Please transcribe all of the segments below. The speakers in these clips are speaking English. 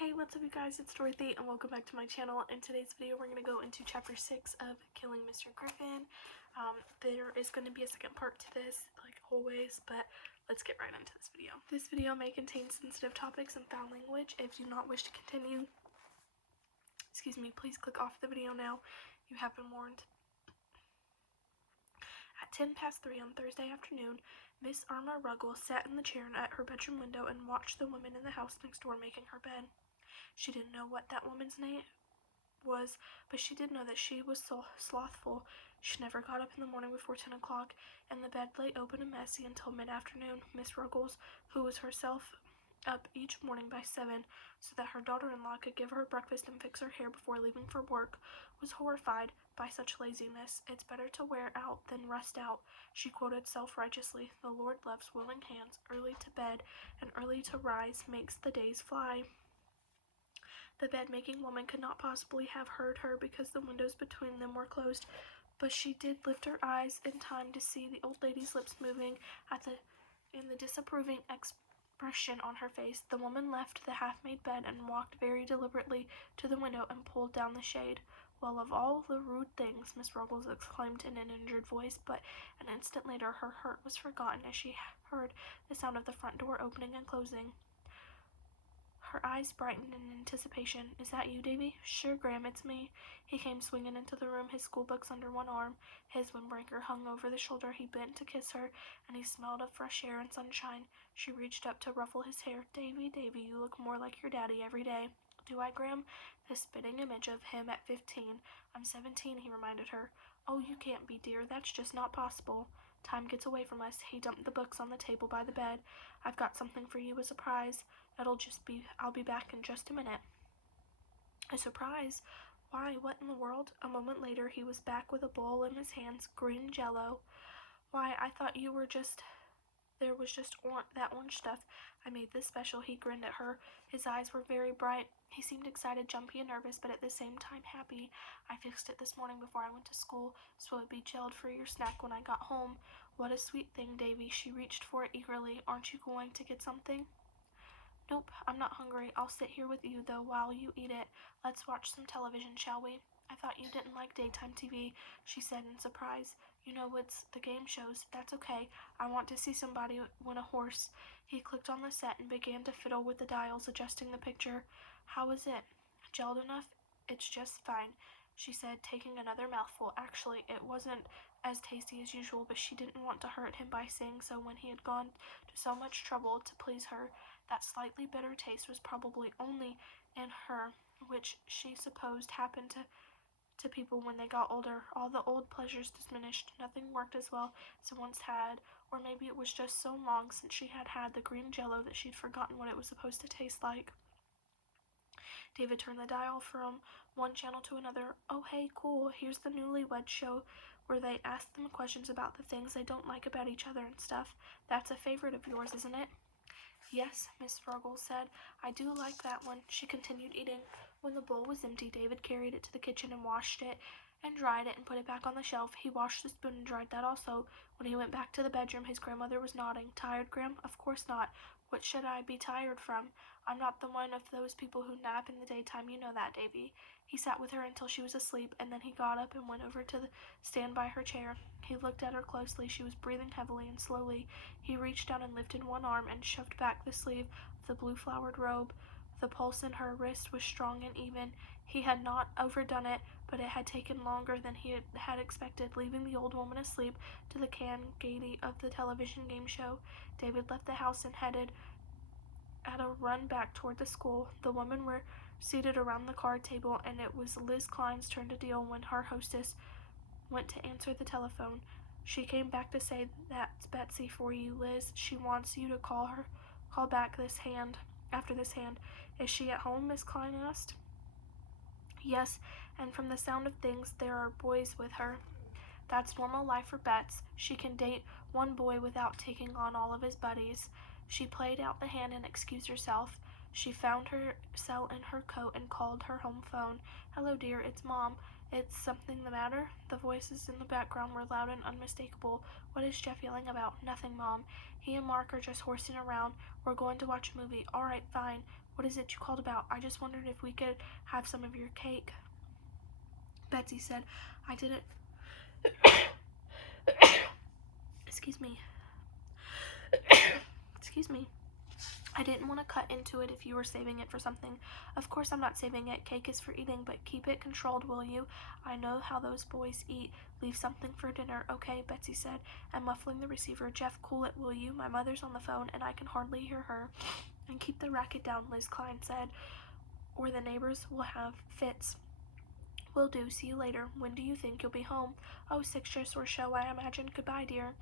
Hey, what's up you guys, it's Dorothy and welcome back to my channel. In today's video we're going to go into chapter 6 of Killing Mr. Griffin. There is going to be a second part to this, like always, but let's get right into this video. This video may contain sensitive topics and foul language. If you do not wish to continue, please click off the video now. You have been warned. At 3:10 on Thursday afternoon, Miss Irma Ruggles sat in the chair at her bedroom window and watched the women in the house next door making her bed. She didn't know what that woman's name was, but she did know that she was so slothful. She never got up in the morning before 10 o'clock, and the bed lay open and messy until mid-afternoon. Miss Ruggles, who was herself up each morning by 7 so that her daughter-in-law could give her breakfast and fix her hair before leaving for work, was horrified by such laziness. "It's better to wear out than rust out," she quoted self-righteously. "The Lord loves willing hands. Early to bed and early to rise makes the days fly." The bed-making woman could not possibly have heard her because the windows between them were closed, but she did lift her eyes in time to see the old lady's lips moving in the disapproving expression on her face. The woman left the half-made bed and walked very deliberately to the window and pulled down the shade. "Well, of all the rude things," Miss Ruggles exclaimed in an injured voice, but an instant later her hurt was forgotten as she heard the sound of the front door opening and closing. Her eyes brightened in anticipation. "Is that you, Davy?" "Sure, Graham, it's me." He came swinging into the room, his schoolbooks under one arm. His windbreaker hung over the shoulder. He bent to kiss her, and he smelled of fresh air and sunshine. She reached up to ruffle his hair. Davy, Davy, you look more like your daddy every day." "Do I, Graham?" The spitting image of him at 15. "I'm 17, he reminded her. "Oh, you can't be, dear. That's just not possible." "Time gets away from us." He dumped the books on the table by the bed. "I've got something for you, a surprise. I'll be back in just a minute." "A surprise? Why, what in the world?" A moment later he was back with a bowl in his hands, green jello. "Why, I thought you were there was just that orange stuff. I made this special." He grinned at her. His eyes were very bright. He seemed excited, jumpy, and nervous, but at the same time happy. "I fixed it this morning before I went to school, so it would be chilled for your snack when I got home." "What a sweet thing, Davy." She reached for it eagerly. "Aren't you going to get something?" "Nope, I'm not hungry. I'll sit here with you, though, while you eat it. Let's watch some television, shall we?" "I thought you didn't like daytime TV," she said in surprise. "You know, it's the game shows." "That's okay. I want to see somebody win a horse." He clicked on the set and began to fiddle with the dials, adjusting the picture. "How is it? Gelled enough?" "It's just fine," she said, taking another mouthful. Actually, it wasn't as tasty as usual, but she didn't want to hurt him by saying so when he had gone to so much trouble to please her. That slightly bitter taste was probably only in her, which she supposed happened to people when they got older. All the old pleasures diminished. Nothing worked as well as it once had, or maybe it was just so long since she had had the green jello that she'd forgotten what it was supposed to taste like. David turned the dial from one channel to another. "Oh, hey, cool. Here's the Newlywed Show, where they ask them questions about the things they don't like about each other and stuff. That's a favorite of yours, isn't it?" "Yes," Miss Ruggles said. "I do like that one." She continued eating. When the bowl was empty, David carried it to the kitchen and washed it and dried it and put it back on the shelf. He washed the spoon and dried that also. When he went back to the bedroom, his grandmother was nodding. "Tired, Gram?" "Of course not. What should I be tired from? I'm not the one of those people who nap in the daytime. You know that, Davy." He sat with her until she was asleep, and then he got up and went over to stand by her chair. He looked at her closely. She was breathing heavily and slowly. He reached down and lifted one arm and shoved back the sleeve of the blue-flowered robe. The pulse in her wrist was strong and even. He had not overdone it, but it had taken longer than he had expected. Leaving the old woman asleep to the gaiety of the television game show, David left the house and headed at a run back toward the school. The women were seated around the card table, and it was Liz Klein's turn to deal when her hostess went to answer the telephone. She came back to say, "That's Betsy for you, Liz. She wants you to call back after this hand." "Is she at home?" Miss Klein asked. "Yes, and from the sound of things, there are boys with her." "That's normal life for Bets. She can date one boy without taking on all of his buddies." She played out the hand and excused herself. She found her cell in her coat and called her home phone. "Hello, dear, it's Mom. It's something the matter?" The voices in the background were loud and unmistakable. "What is Jeff yelling about?" "Nothing, Mom. He and Mark are just horsing around. We're going to watch a movie." "All right, fine. What is it you called about? I just wondered if we could have some of your cake. Betsy said, I didn't... Excuse me. Excuse me. I didn't want to cut into it if you were saving it for something. Of course I'm not saving it. Cake is for eating, but keep it controlled, will you? I know how those boys eat. Leave something for dinner, okay? Betsy said, and muffling the receiver, Jeff, cool it, will you? My mother's on the phone, and I can hardly hear her. And keep the racket down, Liz Klein said, or the neighbors will have fits. Will do. See you later. When do you think you'll be home? Oh, 6 just or so, I imagine. Goodbye, dear.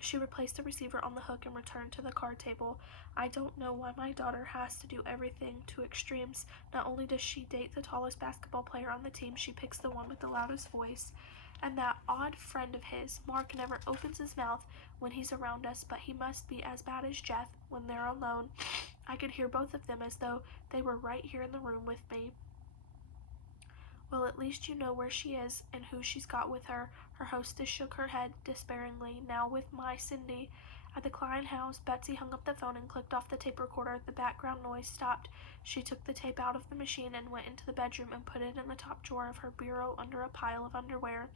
She replaced the receiver on the hook and returned to the card table. I don't know why my daughter has to do everything to extremes. Not only does she date the tallest basketball player on the team, she picks the one with the loudest voice. And that odd friend of his, Mark, never opens his mouth when he's around us, but he must be as bad as Jeff when they're alone. I could hear both of them as though they were right here in the room with me. Well, at least you know where she is and who she's got with her. Her hostess shook her head despairingly. Now with my Cindy. At the Klein house, Betsy hung up the phone and clicked off the tape recorder. The background noise stopped. She took the tape out of the machine and went into the bedroom and put it in the top drawer of her bureau under a pile of underwear.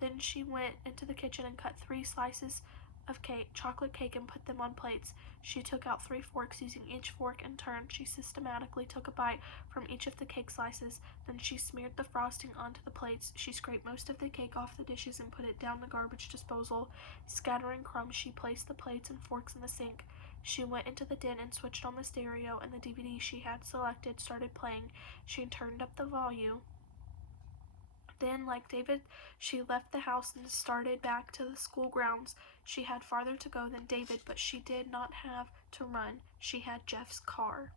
Then she went into the kitchen and cut 3 slices of chocolate cake, and put them on plates. She took out 3 forks. Using each fork in turn, she systematically took a bite from each of the cake slices. Then she smeared the frosting onto the plates. She scraped most of the cake off the dishes and put it down the garbage disposal. Scattering crumbs, she placed the plates and forks in the sink. She went into the den and switched on the stereo, and the DVD she had selected started playing. She turned up the volume. Then, like David, she left the house and started back to the school grounds. She had farther to go than David, but she did not have to run. She had Jeff's car.